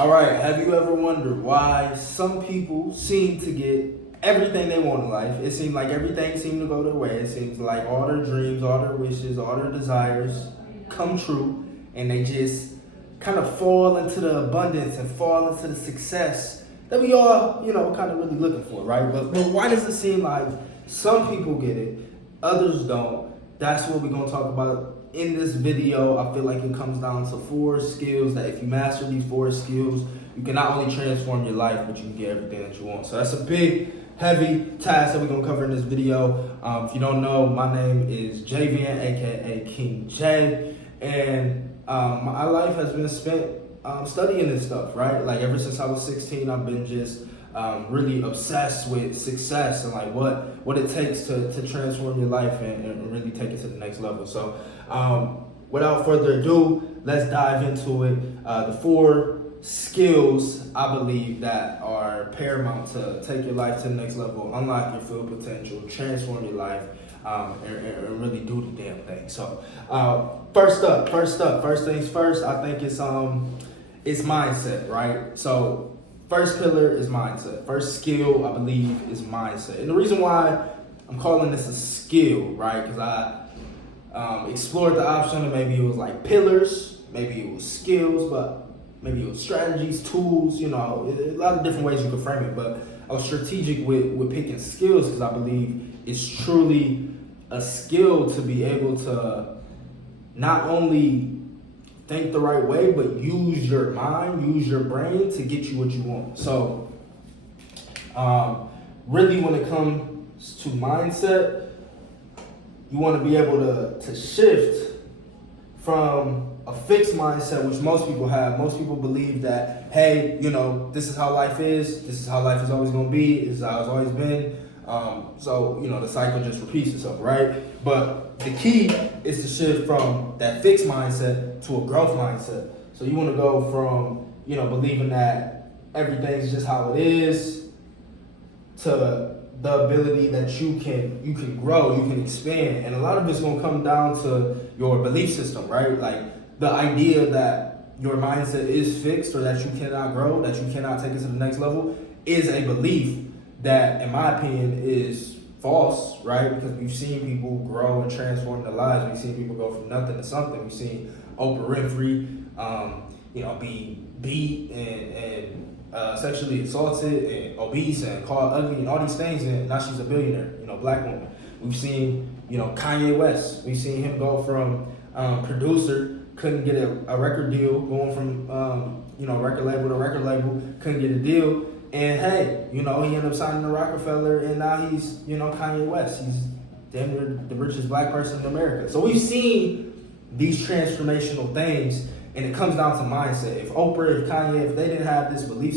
All right, have you ever wondered why some people seem to get everything they want in life? It seems like everything seems to go their way. It seems like all their dreams, all their wishes, all their desires come true, and they just kind of fall into the abundance and fall into the success that we all, kind of really looking for, right? But why does it seem like some people get it, others don't? That's what we're going to talk about in this video. I feel like it comes down to 4 skills that if you master these 4 skills, you can not only transform your life, but you can get everything that you want. So that's a big, heavy task that we're going to cover in this video. If you don't know, my name is Javian, aka King J, and my life has been spent studying this stuff, right? Like ever since I was 16, I've been just really obsessed with success and like what it takes to transform your life and really take it to the next level. So without further ado, let's dive into it. The 4 skills I believe that are paramount to take your life to the next level, unlock your full potential, transform your life, and really do the damn thing. So first things first, I think it's mindset, right? So first pillar is mindset. First skill, I believe, is mindset. And the reason why I'm calling this a skill, right? Because I explored the option of maybe it was like pillars, maybe it was skills, but maybe it was strategies, tools, a lot of different ways you could frame it. But I was strategic with picking skills because I believe it's truly a skill to be able to not only think the right way, but use your mind, use your brain to get you what you want. So really when it comes to mindset, you want to be able to shift from a fixed mindset, which most people have. Most people believe that, hey, this is how life is. This is how life is always going to be. This is how it's always been. So the cycle just repeats itself, right? But the key is to shift from that fixed mindset to a growth mindset. So you want to go from, believing that everything's just how it is to the ability that you can grow, you can expand. And a lot of it's going to come down to your belief system, right? Like the idea that your mindset is fixed or that you cannot grow, that you cannot take it to the next level is a belief that, in my opinion, is false, right? Because we've seen people grow and transform their lives. We've seen people go from nothing to something. We've seen Oprah Winfrey, be beat and sexually assaulted and obese and called ugly and all these things, and now she's a billionaire, black woman. We've seen, Kanye West. We've seen him go from producer, couldn't get a record deal, going from record label to record label, couldn't get a deal. And hey, he ended up signing to Rockefeller, and now he's, Kanye West. He's damn near the richest black person in America. So we've seen these transformational things, and it comes down to mindset. If Oprah, if Kanye, if they didn't have this belief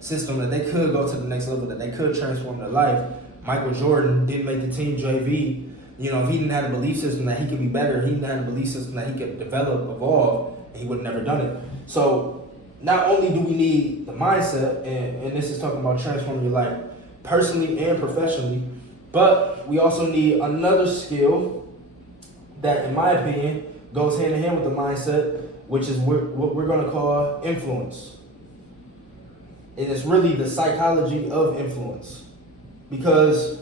system that they could go to the next level, that they could transform their life, Michael Jordan didn't make the team JV. If he didn't have a belief system that he could be better, he didn't have a belief system that he could develop, evolve, he would have never done it. So not only do we need the mindset, and this is talking about transforming your life personally and professionally, but we also need another skill that, in my opinion, goes hand in hand with the mindset, which is what we're going to call influence. And it's really the psychology of influence. Because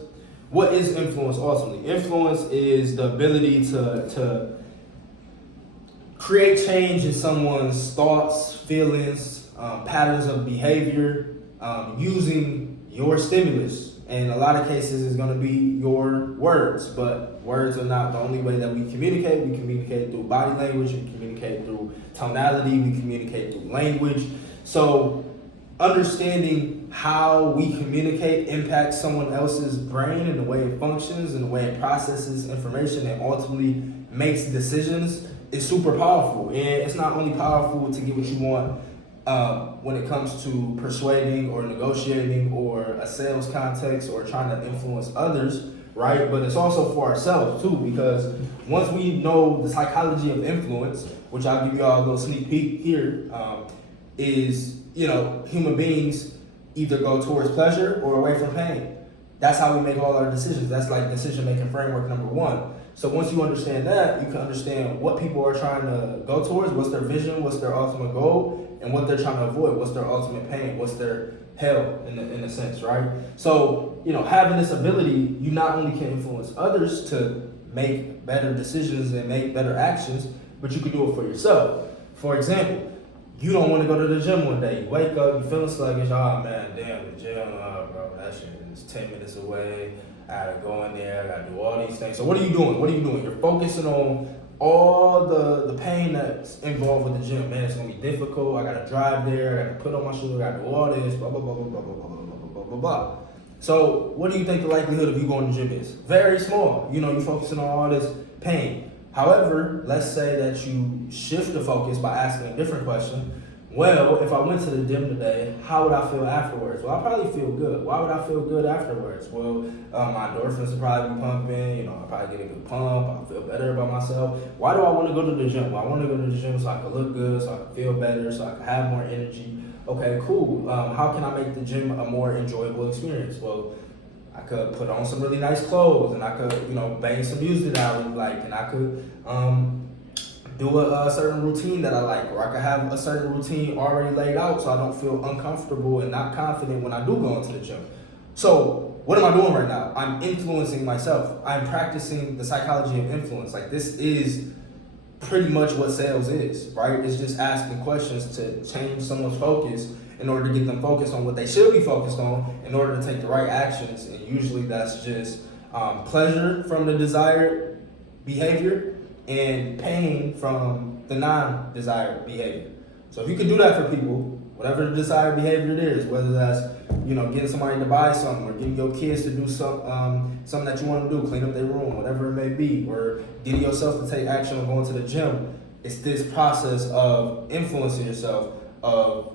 what is influence ultimately? Influence is the ability to create change in someone's thoughts, feelings, patterns of behavior, using your stimulus. And a lot of cases is going to be your words, but words are not the only way that we communicate. We communicate through body language, we communicate through tonality, we communicate through language. So understanding how we communicate impacts someone else's brain and the way it functions and the way it processes information and ultimately makes decisions is super powerful. And it's not only powerful to get what you want when it comes to persuading or negotiating or a sales context or trying to influence others, right? But it's also for ourselves too, because once we know the psychology of influence, which I'll give you all a little sneak peek here, is, human beings either go towards pleasure or away from pain. That's how we make all our decisions. That's like decision-making framework number 1. So once you understand that, you can understand what people are trying to go towards, what's their vision, what's their ultimate goal, and what they're trying to avoid, what's their ultimate pain, what's their hell in a sense, right? So, having this ability, you not only can influence others to make better decisions and make better actions, but you can do it for yourself. For example, you don't want to go to the gym one day. You wake up, you feeling sluggish. Oh man, damn, the gym, bro, that shit is 10 minutes away. I gotta go in there, I gotta do all these things. So what are you doing? You're focusing on all the pain that's involved with the gym. Man, it's gonna be difficult. I gotta drive there, I gotta put on my shoes, I gotta do all this, blah, blah, blah, blah, blah, blah, blah, blah, blah, blah, blah. So what do you think the likelihood of you going to the gym is? Very small. You're focusing on all this pain. However, let's say that you shift the focus by asking a different question. Well, if I went to the gym today, how would I feel afterwards? Well, I'll probably feel good. Why would I feel good afterwards? Well, my endorphins will probably be pumping. I'll probably get a good pump. I'll feel better about myself. Why do I want to go to the gym? Well, I want to go to the gym so I can look good, so I can feel better, so I can have more energy. Okay, cool. How can I make the gym a more enjoyable experience? Well, I could put on some really nice clothes, and I could, bang some music that I really like, and I could do a certain routine that I like, or I could have a certain routine already laid out so I don't feel uncomfortable and not confident when I do go into the gym. So what am I doing right now? I'm influencing myself. I'm practicing the psychology of influence. Like, this is pretty much what sales is, right? It's just asking questions to change someone's focus in order to get them focused on what they should be focused on in order to take the right actions. And usually that's just pleasure from the desired behavior and pain from the non-desired behavior. So if you can do that for people, whatever the desired behavior it is, whether that's getting somebody to buy something, or getting your kids to do something that you want to do, clean up their room, whatever it may be, or getting yourself to take action on going to the gym, it's this process of influencing yourself, of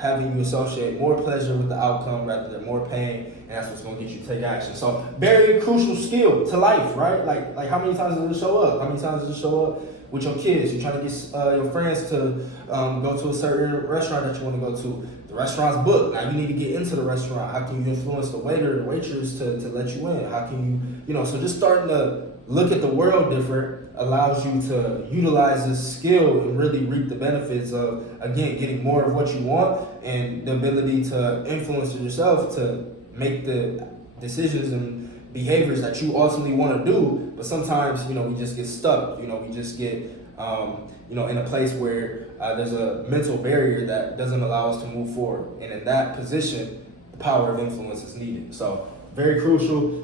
having you associate more pleasure with the outcome rather than more pain, and that's what's going to get you to take action. So very crucial skill to life, right? Like how many times does it show up? How many times does it show up with your kids? You're trying to get your friends to go to a certain restaurant that you want to go to. The restaurant's booked. Now you need to get into the restaurant. How can you influence the waiter, the waitress to let you in? How can you, so just starting to look at the world different allows you to utilize this skill and really reap the benefits of, again, getting more of what you want and the ability to influence yourself to make the decisions and behaviors that you ultimately want to do. But sometimes, we just get stuck. We just get, in a place where there's a mental barrier that doesn't allow us to move forward. And in that position, the power of influence is needed. So very crucial.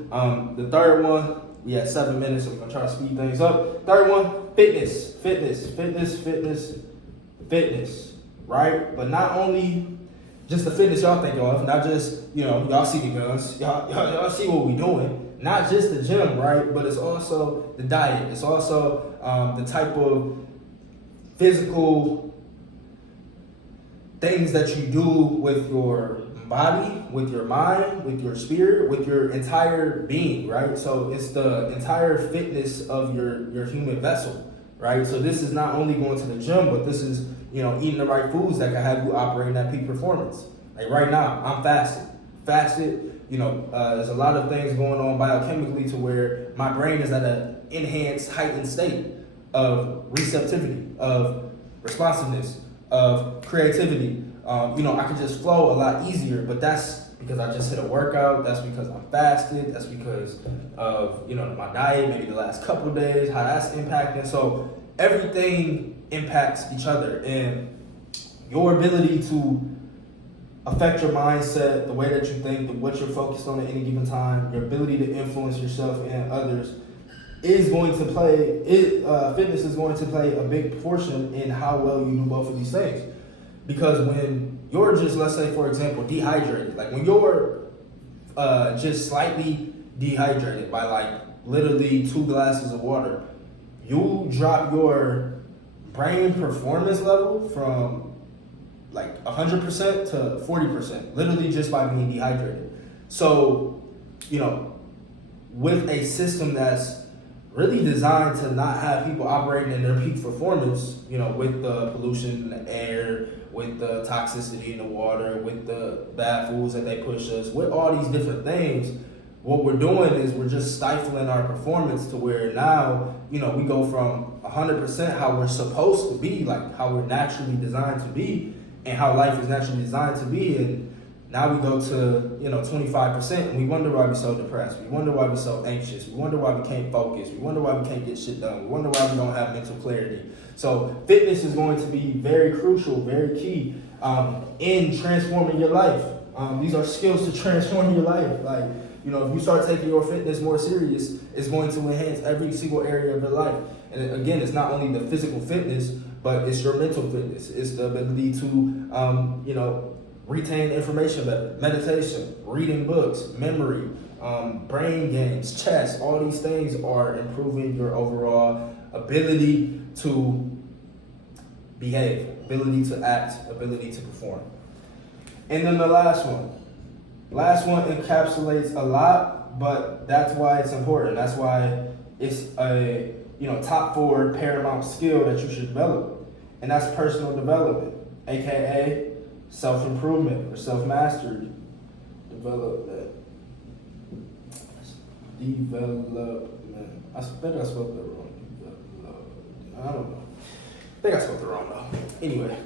The third one, we had 7 minutes, so we're gonna try to speed things up. Third one, fitness, right? But not only just the fitness y'all think of, not just, y'all see the guns, y'all see what we doing. Not just the gym, right? But it's also the diet. It's also the type of physical things that you do with your body, with your mind, with your spirit, with your entire being, right? So it's the entire fitness of your human vessel, right? So this is not only going to the gym, but this is, eating the right foods that can have you operating at peak performance. Like right now, I'm fasted. There's a lot of things going on biochemically to where my brain is at an enhanced, heightened state of receptivity, of responsiveness, of creativity. I can just flow a lot easier, but that's because I just hit a workout. That's because I'm fasted. That's because of, my diet, maybe the last couple of days, how that's impacting. So everything impacts each other, and your ability to affect your mindset, the way that you think, what you're focused on at any given time, your ability to influence yourself and others is going to play, fitness is going to play a big portion in how well you do both of these things. Because when you're just, let's say, for example, dehydrated, like when you're just slightly dehydrated by like literally 2 glasses of water, you drop your brain performance level from like 100% to 40%, literally just by being dehydrated. So, with a system that's really designed to not have people operating in their peak performance, with the pollution in the air, with the toxicity in the water, with the bad foods that they push us, with all these different things, what we're doing is we're just stifling our performance to where now, we go from 100% how we're supposed to be, like how we're naturally designed to be, and how life is naturally designed to be, and now we go to 25%, and we wonder why we're so depressed. We wonder why we're so anxious. We wonder why we can't focus. We wonder why we can't get shit done. We wonder why we don't have mental clarity. So fitness is going to be very crucial, very key in transforming your life. These are skills to transform your life. Like, if you start taking your fitness more serious, it's going to enhance every single area of your life. And again, it's not only the physical fitness, but it's your mental fitness. It's the ability to, retain information better, meditation, reading books, memory, brain games, chess. All these things are improving your overall ability to behave, ability to act, ability to perform. And then the last one. Last one encapsulates a lot, but that's why it's important. That's why it's a top 4 paramount skill that you should develop. And that's personal development, aka self-improvement or self-mastery. Development. I think I spelled that wrong. I don't know. I think I spelled it wrong though. Anyway,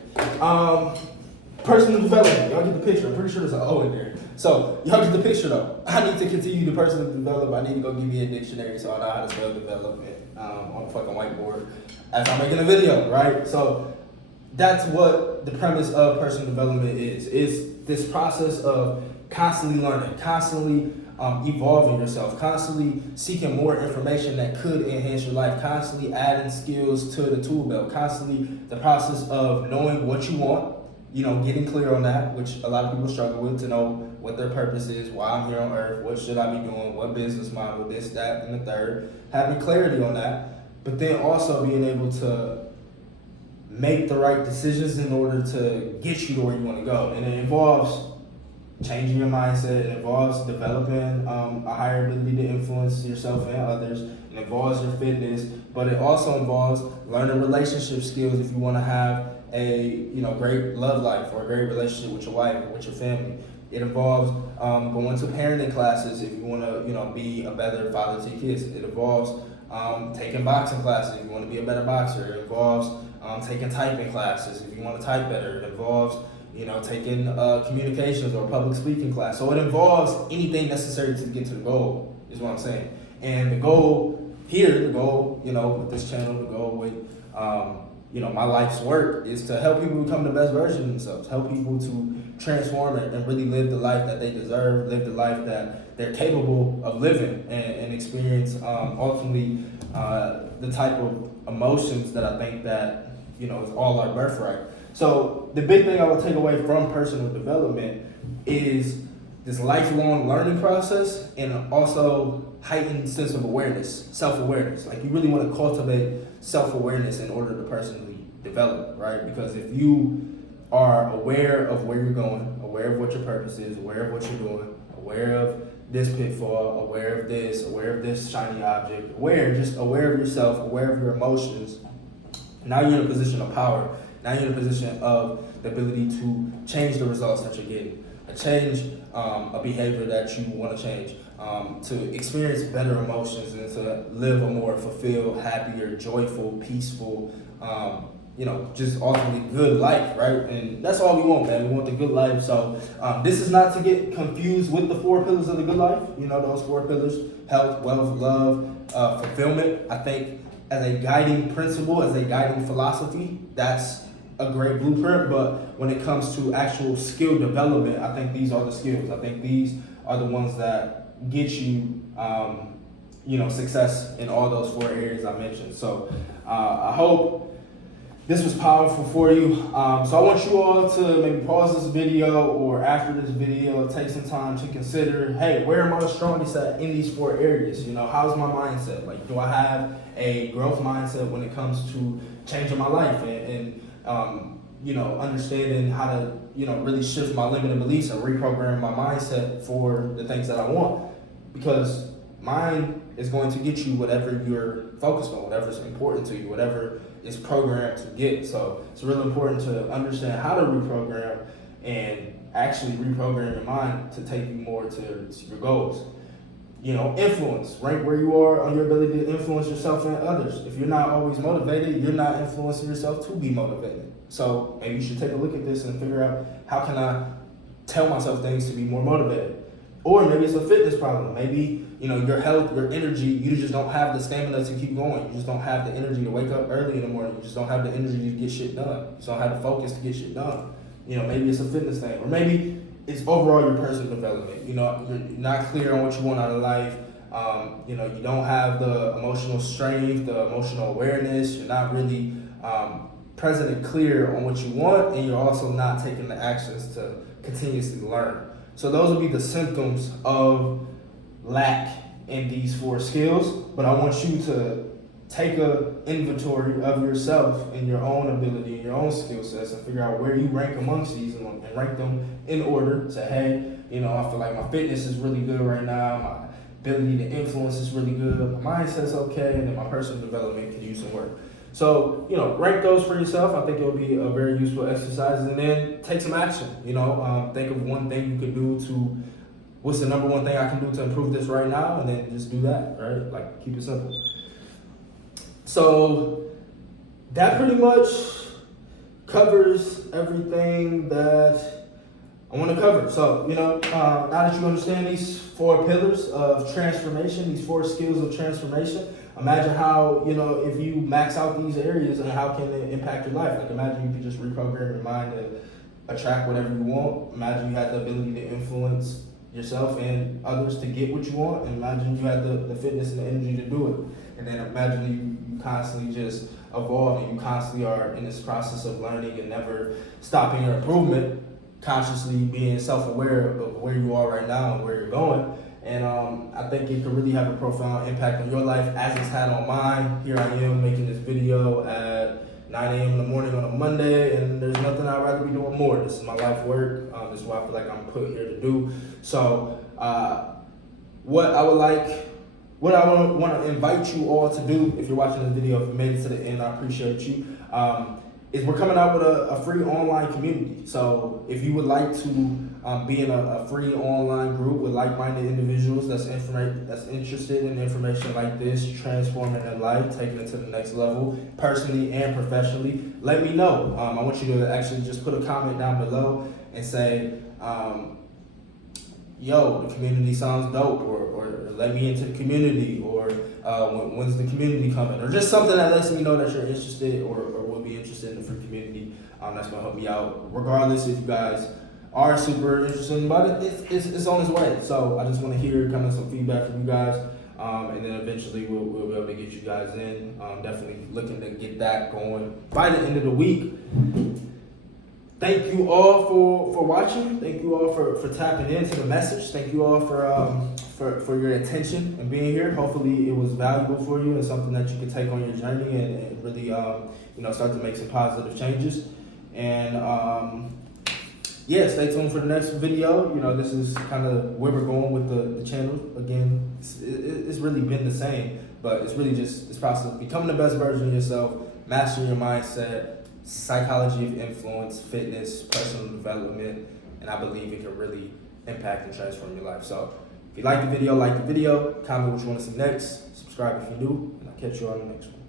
personal development. Y'all get the picture. I'm pretty sure there's an O in there. So y'all get the picture though. I need to continue to personally develop. I need to go give me a dictionary so I know how to spell development on the fucking whiteboard as I'm making a video, right? So that's what the premise of personal development is this process of constantly learning, constantly evolving yourself, constantly seeking more information that could enhance your life, constantly adding skills to the tool belt, constantly the process of knowing what you want, getting clear on that, which a lot of people struggle with, to know what their purpose is, why I'm here on earth, what should I be doing, what business model, this, that, and the third, having clarity on that, but then also being able to make the right decisions in order to get you to where you want to go. And it involves changing your mindset. It involves developing a higher ability to influence yourself and others. It involves your fitness, but it also involves learning relationship skills if you want to have a great love life or a great relationship with your wife or with your family. It involves going to parenting classes if you want to be a better father to your kids. It involves taking boxing classes if you want to be a better boxer. It involves taking typing classes if you want to type better. It involves taking communications or public speaking class. So it involves anything necessary to get to the goal, is what I'm saying. And the goal here, with this channel, the goal with my life's work is to help people become the best version of themselves, help people to transform it and really live the life that they deserve, live the life that they're capable of living, and experience ultimately the type of emotions that I think that is all our birthright. So the big thing I would take away from personal development is this lifelong learning process, and also heightened sense of awareness, self-awareness. Like, you really want to cultivate self-awareness in order to personally develop, right? Because if you are aware of where you're going, aware of what your purpose is, aware of what you're doing, aware of this pitfall, aware of this shiny object, aware of yourself, aware of your emotions, now you're in a position of power. Now you're in a position of the ability to change the results that you're getting, a behavior that you want to change, to experience better emotions, and to live a more fulfilled, happier, joyful, peaceful, just ultimately good life, right? And that's all we want, man. We want the good life. So this is not to get confused with the 4 pillars of the good life. Those 4 pillars: health, wealth, love, fulfillment. I think as a guiding principle, as a guiding philosophy, that's a great blueprint. But when it comes to actual skill development, I think these are the skills. I think these are the ones that get you, success in all those 4 areas I mentioned. So I hope this was powerful for you. So I want you all to maybe pause this video, or after this video, take some time to consider, hey, where am I the strongest at in these 4 areas? How's my mindset? Like, do I have a growth mindset when it comes to changing my life and understanding how to, really shift my limiting beliefs and reprogram my mindset for the things that I want? Because mind is going to get you whatever you're focused on, whatever's important to you, whatever is programmed to get. So it's really important to understand how to reprogram and actually reprogram your mind to take you more to your goals. influence. Rank where you are on your ability to influence yourself and others. If you're not always motivated, you're not influencing yourself to be motivated. So maybe you should take a look at this and figure out, how can I tell myself things to be more motivated? Or maybe it's a fitness problem. Maybe, your health, your energy, you just don't have the stamina to keep going. You just don't have the energy to wake up early in the morning. You just don't have the energy to get shit done. You just don't have the focus to get shit done. Maybe it's a fitness thing. Or maybe it's overall your personal development. You're not clear on what you want out of life. You don't have the emotional strength, the emotional awareness. You're not really present and clear on what you want, and you're also not taking the actions to continuously learn. So those would be the symptoms of lack in these 4 skills. But I want you to take an inventory of yourself and your own ability and your own skill sets and figure out where you rank amongst these and rank them in order. Say, hey, I feel like my fitness is really good right now. My ability to influence is really good. My mindset's okay. And then my personal development can use some work. So, rank those for yourself. I think it'll be a very useful exercise. And then take some action. Think of one thing you could do to, what's the number one thing I can do to improve this right now? And then just do that, right? Like, keep it simple. So, that pretty much covers everything that I want to cover. So, now that you understand these 4 pillars of transformation, these 4 skills of transformation, imagine how, if you max out these areas and how can it impact your life. Like, imagine you could just reprogram your mind to attract whatever you want. Imagine you had the ability to influence yourself and others to get what you want. And imagine you had the fitness and the energy to do it. And then imagine you constantly just evolve, and you constantly are in this process of learning and never stopping your improvement, consciously being self-aware of where you are right now and where you're going. And I think it could really have a profound impact on your life as it's had on mine. Here I am making this video at 9 a.m. in the morning on a Monday, and there's nothing I'd rather be doing more. This is my life work. This is what I feel like I'm put here to do. So what I want to invite you all to do, if you're watching this video, if you made it to the end, I appreciate you, is we're coming out with a free online community. So if you would like to be in a free online group with like-minded individuals that's interested in information like this, transforming their life, taking it to the next level, personally and professionally, let me know. I want you to actually just put a comment down below and say, yo, the community sounds dope, or let me into the community, or when's the community coming, or just something that lets me know that you're interested or will be interested in the free community. That's going to help me out. Regardless if you guys are super interested about it, it's on its way. So I just want to hear kind of some feedback from you guys, and then eventually we'll be able to get you guys in. Definitely looking to get that going by the end of the week. Thank you all for watching. Thank you all for tapping into the message. Thank you all for your attention and being here. Hopefully it was valuable for you and something that you can take on your journey and really start to make some positive changes. And yeah, stay tuned for the next video. This is kind of where we're going with the channel. Again, it's really been the same, but it's really just this process of becoming the best version of yourself, mastering your mindset, psychology of influence, fitness, personal development, and I believe it can really impact and transform your life. So if you like the video, comment what you want to see next, subscribe if you're new, and I'll catch you on the next one.